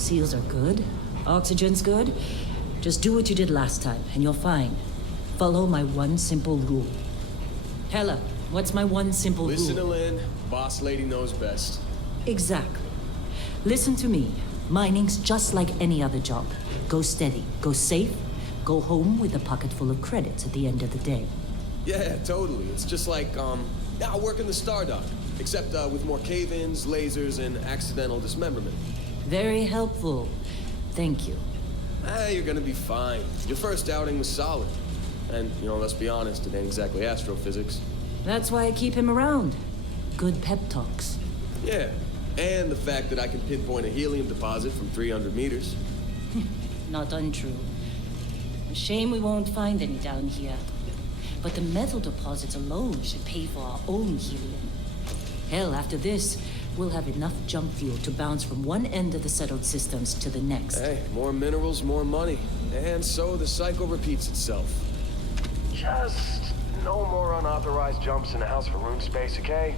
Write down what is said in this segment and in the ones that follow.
Seals are good. Oxygen's good. Just do what you did last time, and you're fine. Follow my one simple rule. Hella, what's my one simple rule? Listen to Lynn. Boss lady knows best. Exactly. Listen to me. Mining's just like any other job. Go steady, go safe, go home with a pocket full of credits at the end of the day. Yeah, totally. It's just like, I work in the Star Dock. Except with more cave-ins, lasers, and accidental dismemberment. Very helpful. Thank you. You're gonna be fine. Your first outing was solid. And, let's be honest, it ain't exactly astrophysics. That's why I keep him around. Good pep talks. Yeah, and the fact that I can pinpoint a helium deposit from 300 meters. Not untrue. A shame we won't find any down here. But the metal deposits alone should pay for our own helium. Hell, after this, we'll have enough jump fuel to bounce from one end of the settled systems to the next. Hey, more minerals, more money. And so the cycle repeats itself. Just no more unauthorized jumps in the house for room space, okay?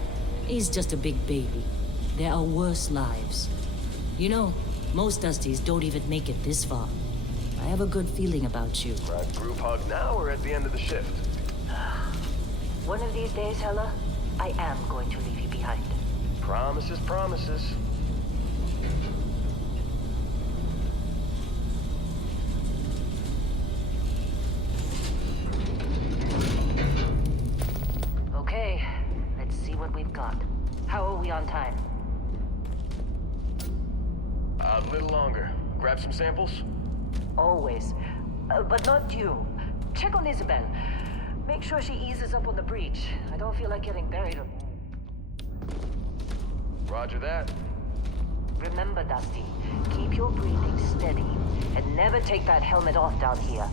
He's just a big baby. There are worse lives. Most Dusties don't even make it this far. I have a good feeling about you. Right, group hug now or at the end of the shift? One of these days, Hella, I am going to leave you behind. Promises, promises. Okay, let's see what we've got. How are we on time? A little longer. Grab some samples? Always. But not you. Check on Isabel. Make sure she eases up on the breach. I don't feel like getting buried or... Roger that. Remember, Dusty, keep your breathing steady and never take that helmet off down here.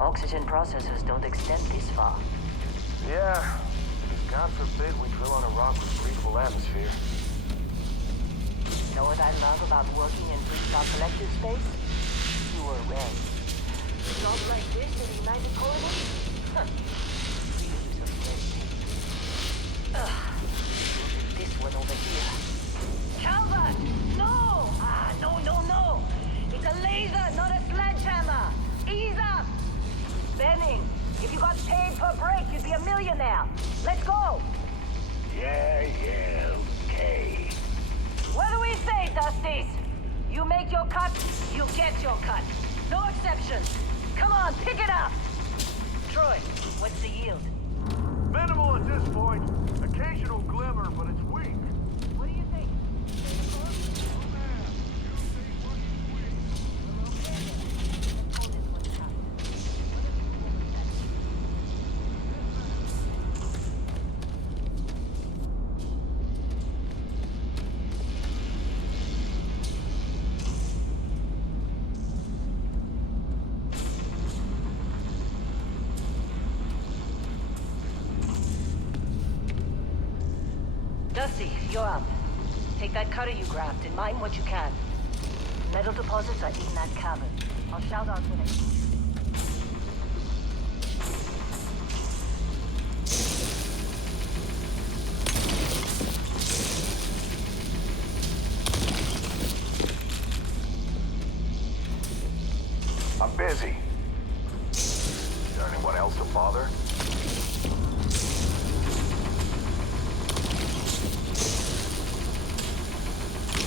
Oxygen processors don't extend this far. Yeah. God forbid we drill on a rock with a breathable atmosphere. You know what I love about working in freestyle collective space? Pure red. Jobs like this in the United Colonies? Huh. Reams of red tape. Ugh. Look at this one over here. Calvert! No! No. It's a laser, not a sledgehammer. Ease up! Benning, if you got paid per break, you'd be a millionaire. Let's go! Yeah, okay. What do we say, Dusties? You make your cut, you get your cut. No exceptions. Come on, pick it up! Troy, what's the yield? Minimal at this point. Occasional glimmer, but it's weak. What do you think? Dusty, you're up. Take that cutter you grabbed and mine what you can. Metal deposits are in that cavern. I'll shout out when I see you. I'm busy. Is there anyone else to bother?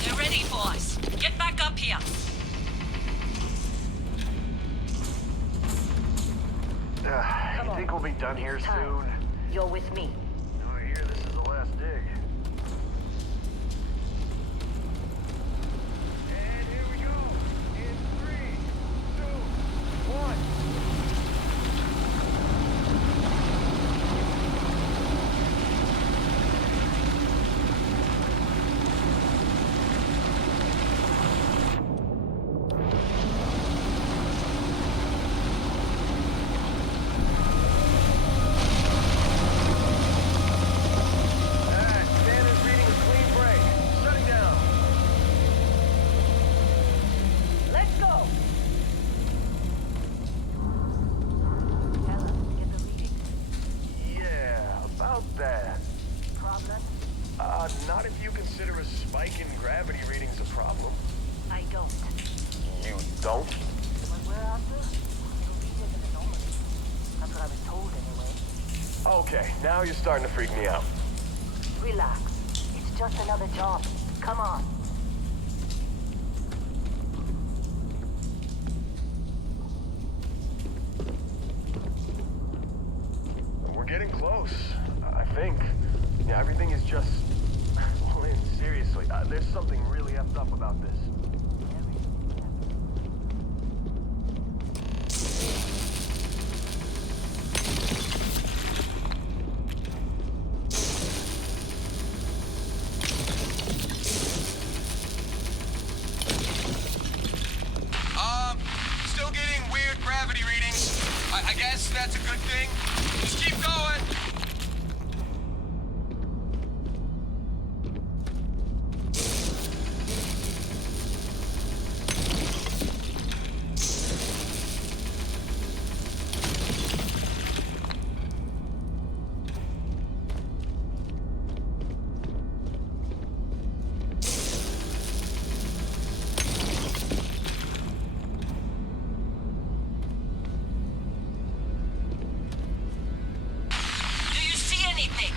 They're ready for us. Get back up here. You think we'll be done here soon? You're with me. I hear this is the last dig. And here we go. In 3, 2, 1. Don't? What we're after? You'll beat it an anomaly. That's what I was told anyway. Okay, now you're starting to freak me out. Relax. It's just another job. Come on. We're getting close, I think. Yeah, everything is just... Well, Lynn, seriously, there's something really effed up about this. Still getting weird gravity readings. I guess that's a good thing. Just keep going. Do you see anything?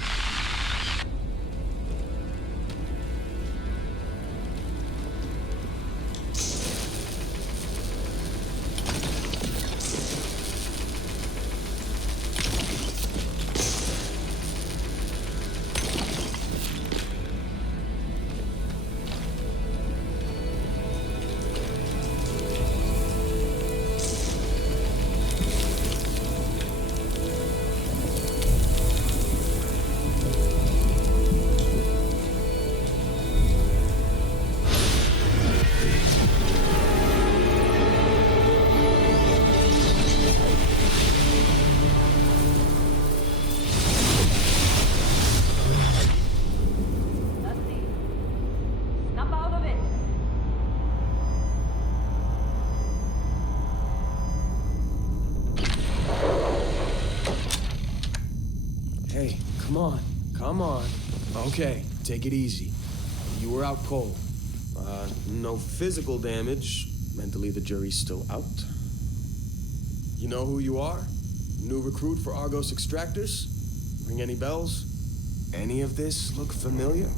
Dusty. Snap out of it. Hey, come on. Come on. Okay, take it easy. You were out cold. No physical damage. Mentally, the jury's still out. You know who you are? New recruit for Argos Extractors? Ring any bells? Any of this look familiar?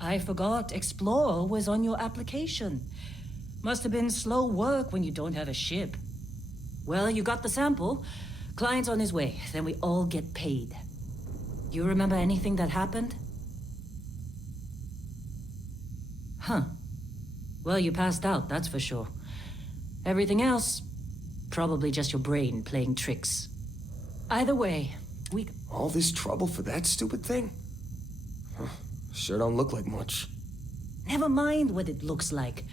I forgot Explorer was on your application. Must have been slow work when you don't have a ship. Well, you got the sample. Client's on his way, then we all get paid. You remember anything that happened? Huh. Well, you passed out, that's for sure. Everything else, probably just your brain playing tricks. Either way, we... All this trouble for that stupid thing? Huh. Sure don't look like much. Never mind what it looks like.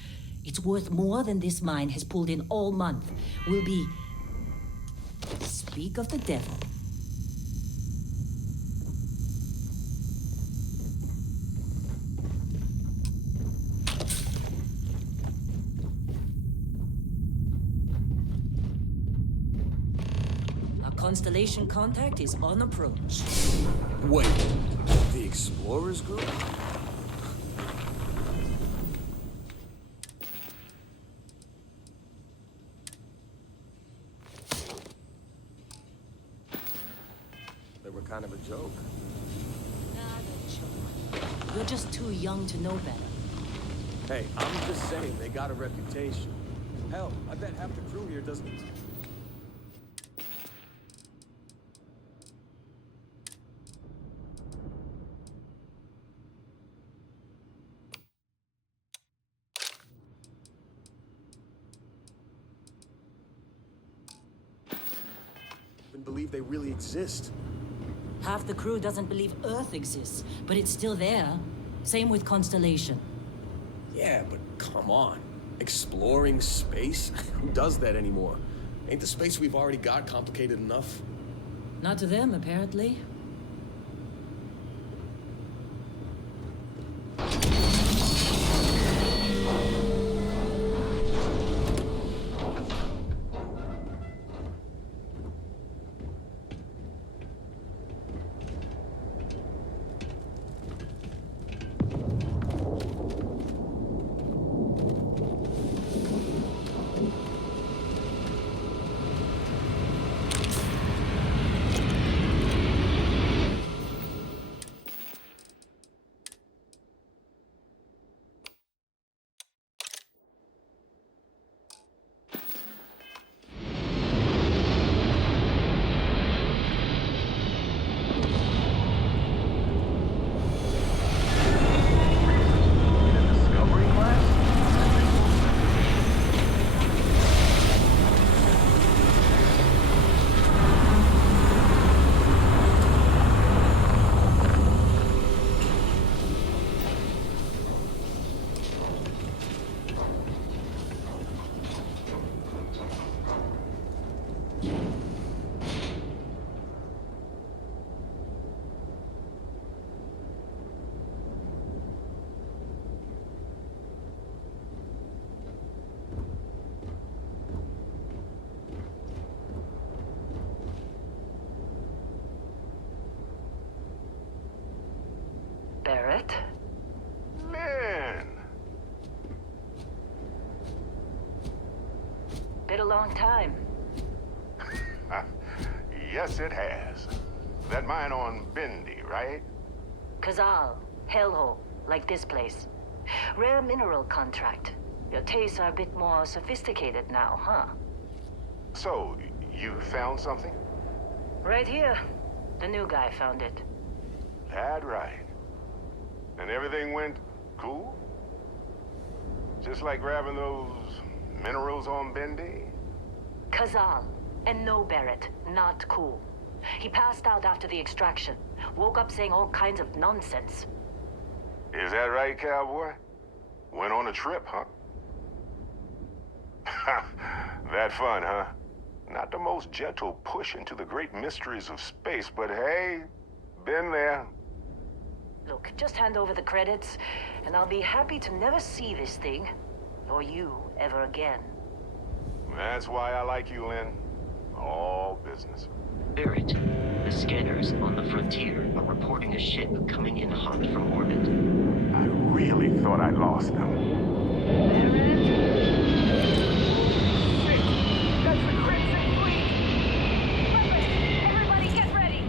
It's worth more than this mine has pulled in all month. We'll be... Speak of the devil. Our constellation contact is on approach. Wait, the Explorers group? They were kind of a joke. Not a joke. You're just too young to know better. Hey, I'm just saying they got a reputation. Hell, I bet half the crew here doesn't... believe they really exist. Half the crew doesn't believe Earth exists, but it's still there. Same with Constellation. Yeah, but come on. Exploring space? Who does that anymore? Ain't the space we've already got complicated enough? Not to them, apparently. Barrett? Man! Been a long time. Yes, it has. That mine on Bendy, right? Kazal, hellhole, like this place. Rare mineral contract. Your tastes are a bit more sophisticated now, huh? So, you found something? Right here. The new guy found it. That right. And everything went cool? Just like grabbing those minerals on Bendy? Kazal. And no, Barrett, not cool. He passed out after the extraction. Woke up saying all kinds of nonsense. Is that right, cowboy? Went on a trip, huh? That fun, huh? Not the most gentle push into the great mysteries of space, but hey, been there. Look, just hand over the credits, and I'll be happy to never see this thing, or you, ever again. That's why I like you, Lynn. All business. Barrett, the scanners on the frontier are reporting a ship coming in hot from orbit. I really thought I lost them. That's the Crimson Fleet! Weapons! Everybody get ready!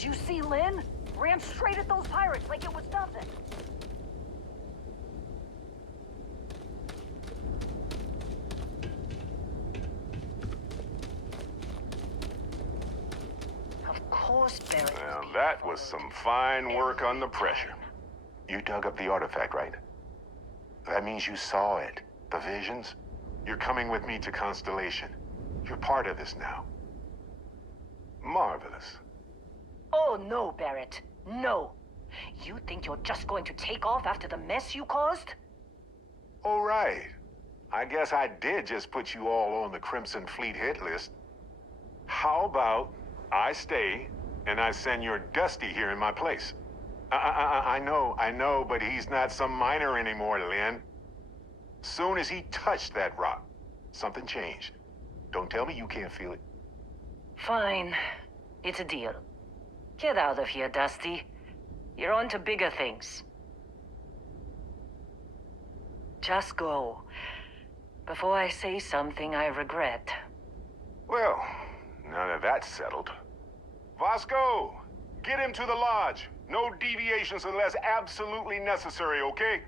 Did you see Lynn? Ran straight at those pirates like it was nothing. Of course, Barry. Well, that was some fine work under pressure. You dug up the artifact, right? That means you saw it. The visions? You're coming with me to Constellation. You're part of this now. Marvelous. Oh, no, Barrett. No. You think you're just going to take off after the mess you caused? All right. I guess I did just put you all on the Crimson Fleet hit list. How about I stay and I send your Dusty here in my place? I know, but he's not some miner anymore, Lynn. Soon as he touched that rock, something changed. Don't tell me you can't feel it. Fine. It's a deal. Get out of here, Dusty. You're on to bigger things. Just go. Before I say something I regret. Well, now that that's settled. Vasco, get him to the lodge. No deviations unless absolutely necessary, okay?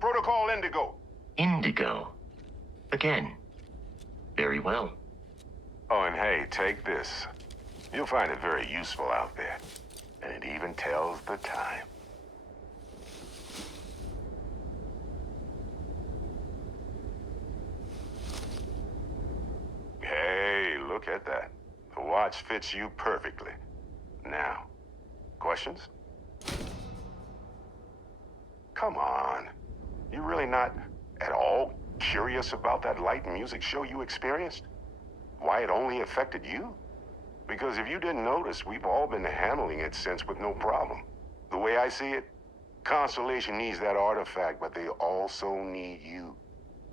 Protocol Indigo. Indigo. Again. Very well. Oh, and hey, take this. You'll find it very useful out there. And it even tells the time. Hey, look at that. The watch fits you perfectly. Now, questions? Come on. You really not at all curious about that light and music show you experienced? Why it only affected you? Because if you didn't notice, we've all been handling it since with no problem. The way I see it, Constellation needs that artifact, but they also need you.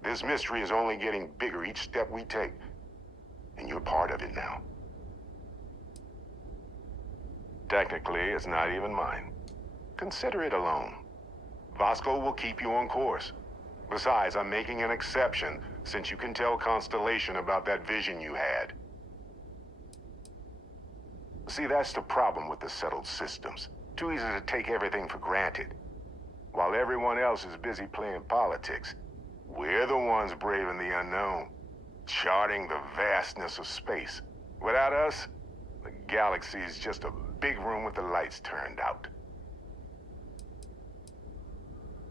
This mystery is only getting bigger each step we take. And you're part of it now. Technically, it's not even mine. Consider it a loan. Vasco will keep you on course. Besides, I'm making an exception since you can tell Constellation about that vision you had. See, that's the problem with the settled systems. Too easy to take everything for granted. While everyone else is busy playing politics, we're the ones braving the unknown, charting the vastness of space. Without us, the galaxy is just a big room with the lights turned out.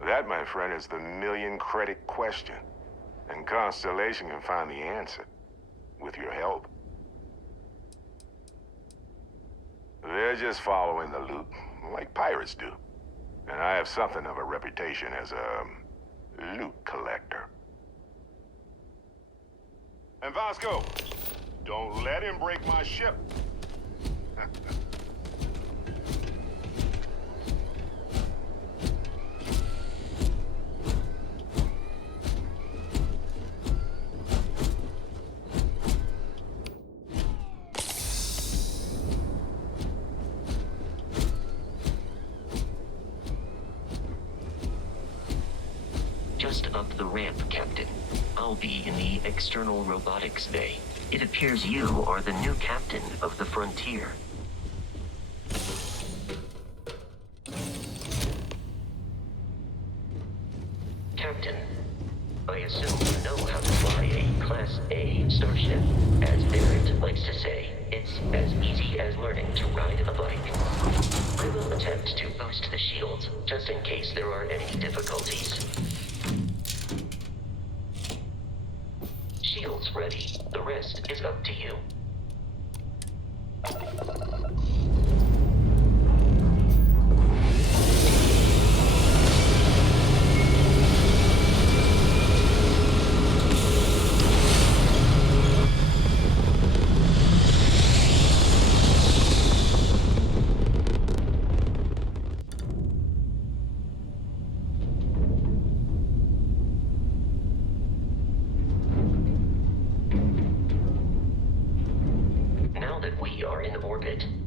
That, my friend, is the million-credit question. And Constellation can find the answer, with your help. They're just following the loot, like pirates do. And I have something of a reputation as a loot collector. And Vasco, don't let him break my ship. Just up the ramp, Captain. I'll be in the external robotics bay. It appears you are the new captain of the Frontier. Captain, I assume you know how to fly a Class A starship. As Barrett likes to say, it's as easy as learning to ride a bike. I will attempt to boost the shields, just in case there are any difficulties. Shields ready. The rest is up to you.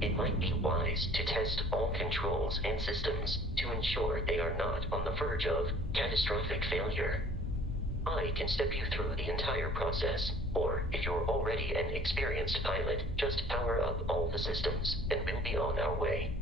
It might be wise to test all controls and systems to ensure they are not on the verge of catastrophic failure. I can step you through the entire process, or if you're already an experienced pilot, just power up all the systems, and we'll be on our way.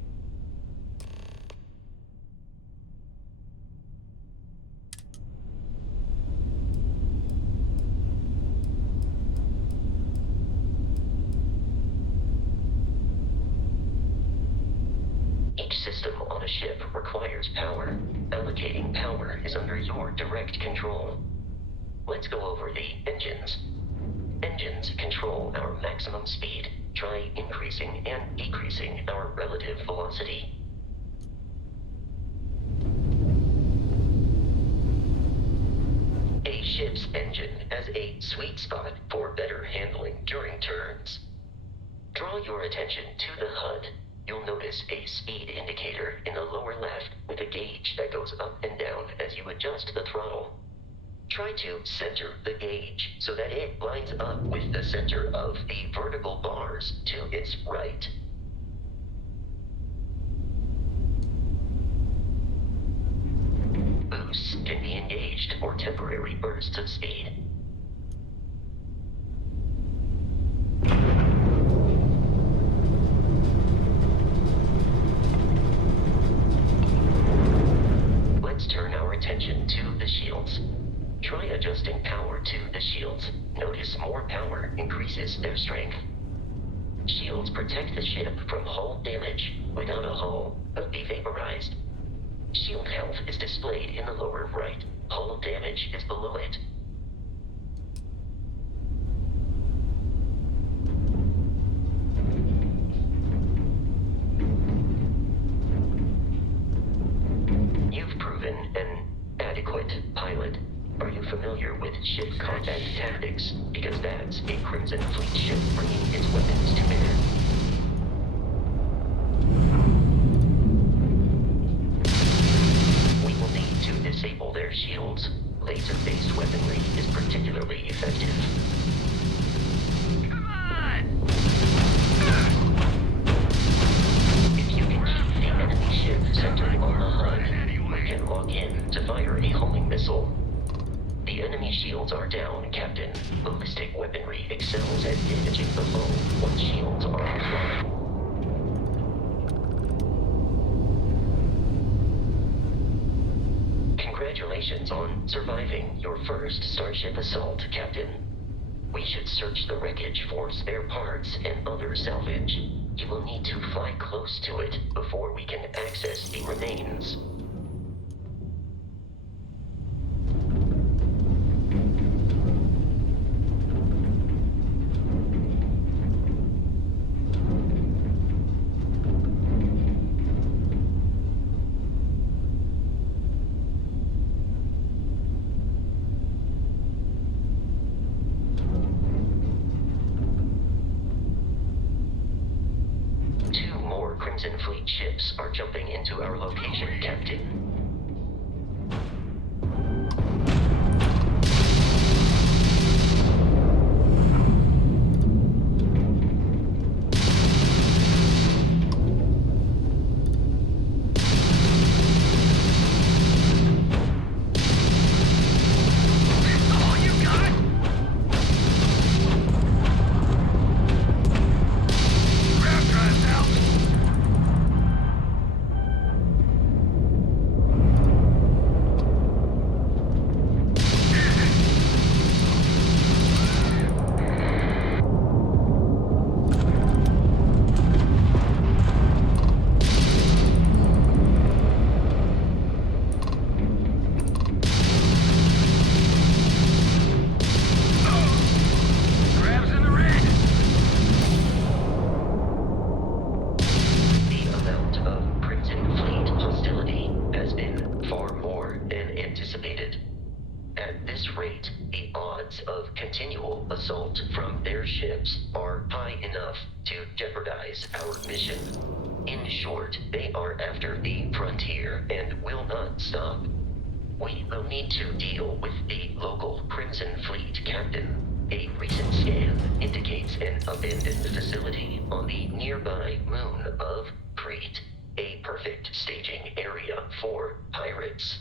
Each system on a ship requires power. Allocating power is under your direct control. Let's go over the engines. Engines control our maximum speed. Try increasing and decreasing our relative velocity. A ship's engine has a sweet spot for better handling during turns. Draw your attention to the HUD. You'll notice a speed indicator in the lower left with a gauge that goes up and down as you adjust the throttle. Try to center the gauge so that it lines up with the center of the vertical bars to its right. Boosts can be engaged for temporary bursts of speed. Let's turn our attention to the shields. Try adjusting power to the shields. Notice more power increases their strength. Shields protect the ship from hull damage. Without a hull, it'll be vaporized. Shield health is displayed in the lower right. Hull damage is below it. You've proven an adequate pilot. Are you familiar with ship combat tactics? Because that's a Crimson Fleet ship bringing its weapons to bear. We will need to disable their shields. Laser-based weaponry is particularly effective. Come on! If you can keep the enemy ship centered on the HUD, we can lock in to fire a homing missile. The enemy shields are down, Captain. Ballistic weaponry excels at damaging the foe once shields are offline. Congratulations on surviving your first Starship assault, Captain. We should search the wreckage for spare parts and other salvage. You will need to fly close to it before we can access the remains. Crimson Fleet ships are jumping into our location, Captain. Assault from their ships are high enough to jeopardize our mission. In short, they are after the frontier and will not stop. We will need to deal with the local Crimson Fleet captain. A recent scan indicates an abandoned facility on the nearby moon of Crete, a perfect staging area for pirates.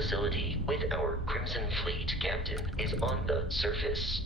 facility with our Crimson Fleet, Captain, is on the surface.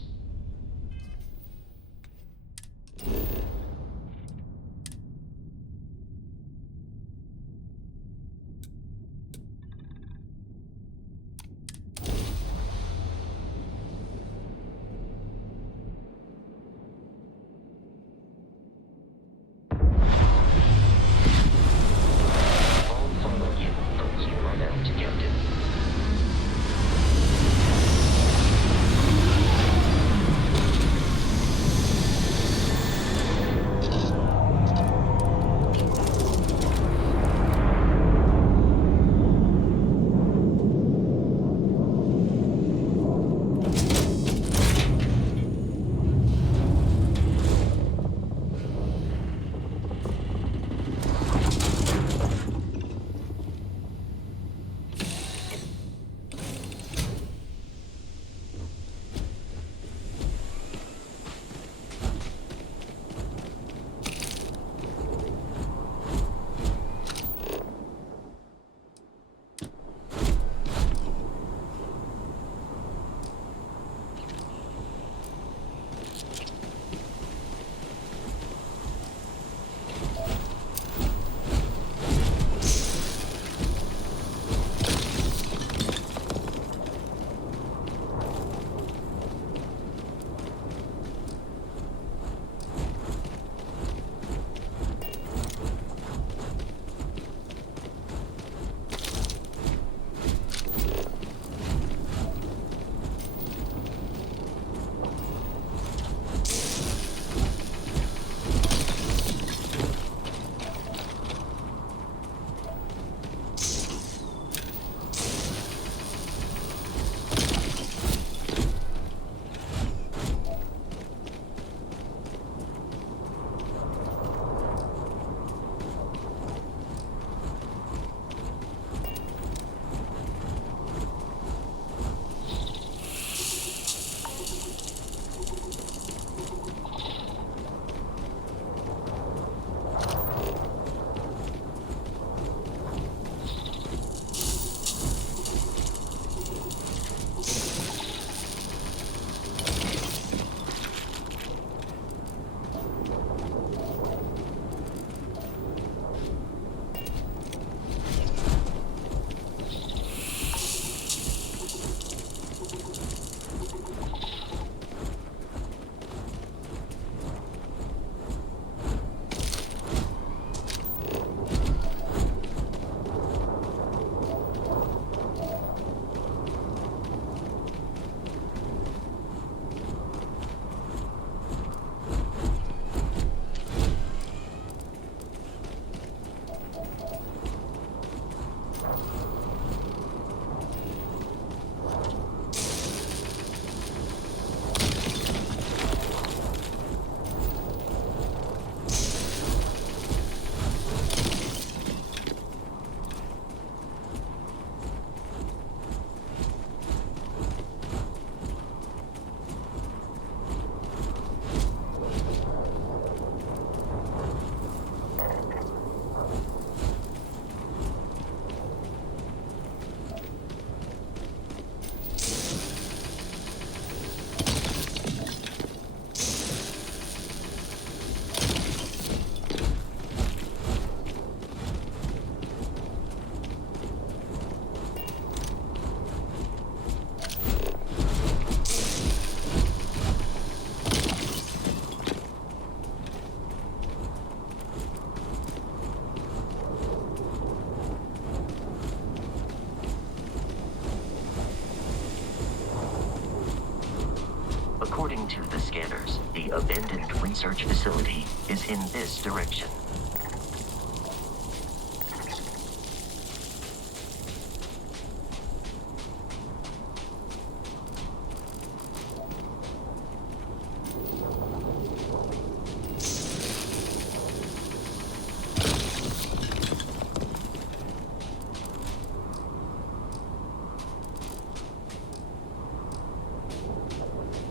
According to the scanners, the abandoned research facility is in this direction.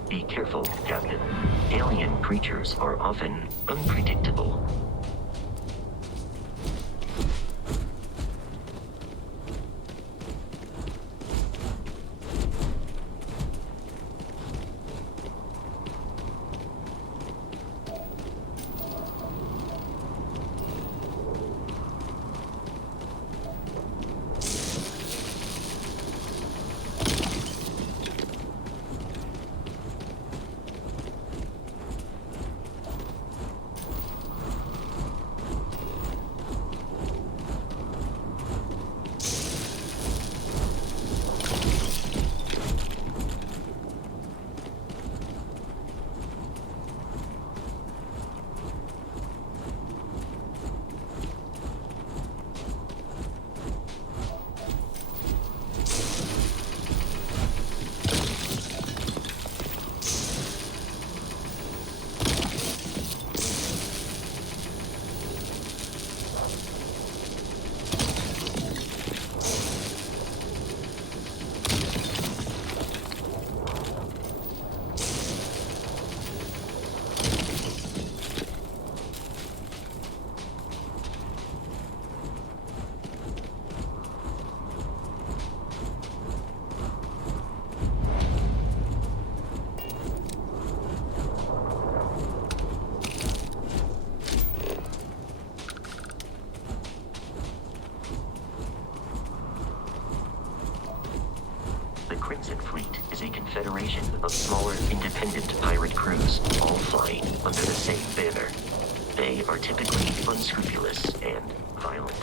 Be careful, Captain. Alien creatures are often unpredictable. confederation of smaller, independent pirate crews, all flying under the same banner. They are typically unscrupulous and violent.